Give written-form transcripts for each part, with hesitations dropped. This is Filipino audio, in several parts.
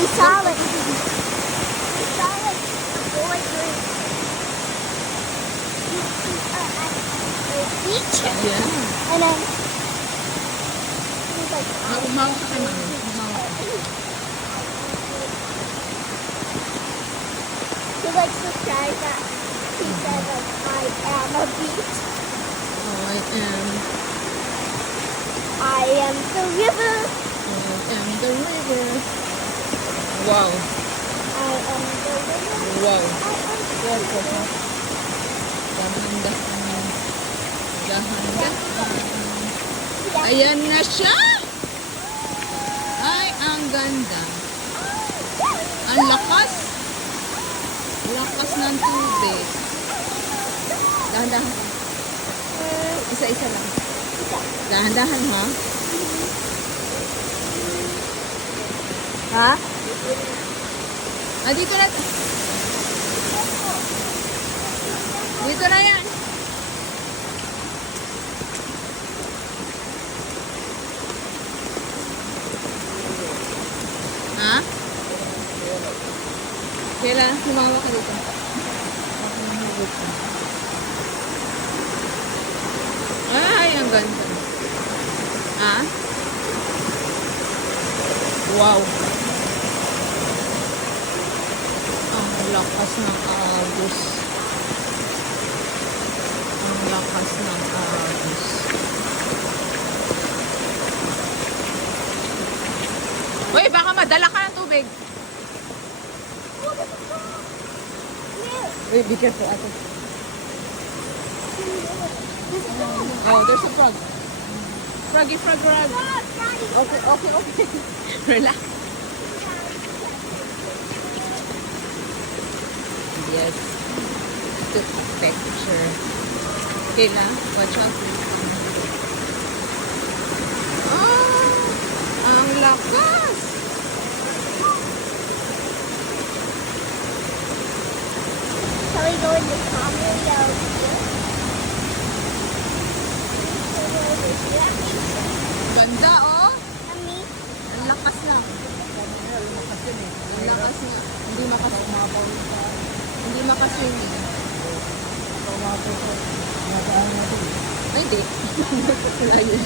We saw it. We saw it. Boy, at the beach. Yeah. And then he was like, Umawa ka kay mami. Umawa ka. he likes to try that. He said like, I am a beach. I am I am the river. the river. Wow. I am the river. Wow. I am the river. Dahan-dahan. Dahan-dahan. Yeah. Ayan na siya! Ay, ang ganda. Ang lakas. Lakas ng tubig. Dahan-dahan. Isa-isa lang. Dahan-dahan, ha? Ha? Ah, dito na. Dito na yan. Ha? Kailan? Sumawa ka dito. Ay, ang ganda. Ha? Wow. Ang lakas ng agos. Ang lakas ng agos. Uy, baka madala ka ng tubig. Wait, be careful, ate. Oh, there's a frog. Froggy frog rag. Okay, okay, okay. Relax. Yes. Took a picture. Okay lang. Watch out. Oh, ang lakas. Shall we go in the common down here? Ganda, oh. Mommy, Ang lakas na. Ang lakas na. Hindi makaswimming. Ay, hindi. Wala yun.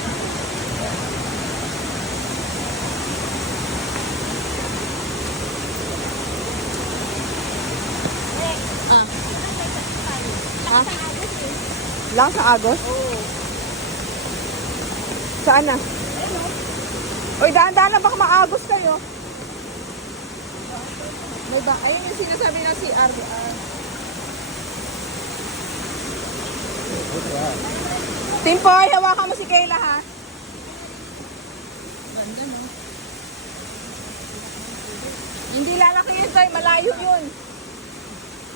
Ah. Ha? Lang sa Agos? oh, Saan na? Uy, daan-daan na baka maagos kayo. May ba? Ayun yung sinasabi na si RR. Timpoy, hawakan mo si Kayla, ha? Ganda, no? Hindi lalaki yun, Toy. Malayo yun.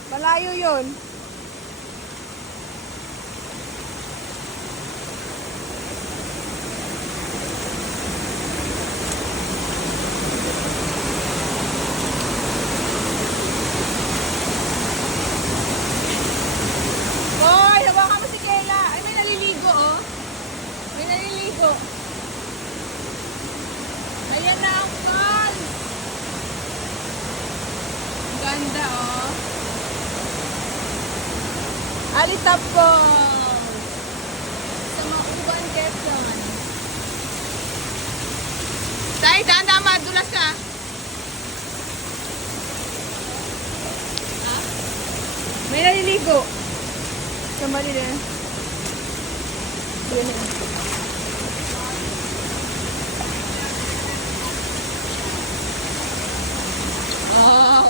Malayo yun. Hoy, hawakan mo si Kayla. Ay, may naliligo, oh. May naliligo. Ayan na ang falls. Ang ganda, oh. Alitap Falls. Sa Mauban, Quezon. Tay, daan-daan, madulas ka. Ha? May naliligo. Somebody there. Yan na. Wow.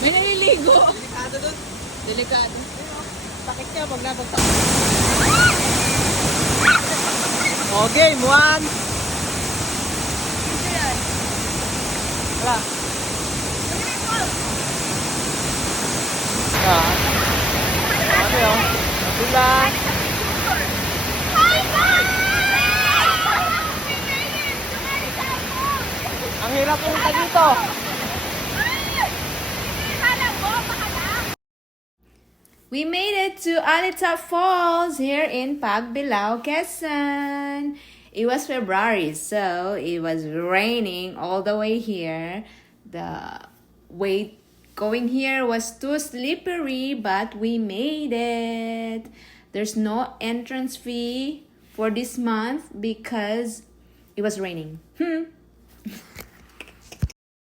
May naliligo. Delikado doon. Delikado. Sakit ka pag napagtak. Okay, one. Ito yan. Wala. Ano yun? Natulan. Ang hirap pumunta dito. We made it to Alitap Falls here in Pagbilao, Quezon. It was February, so it was raining all the way here. The way going here was too slippery, but we made it. There's no entrance fee for this month because it was raining.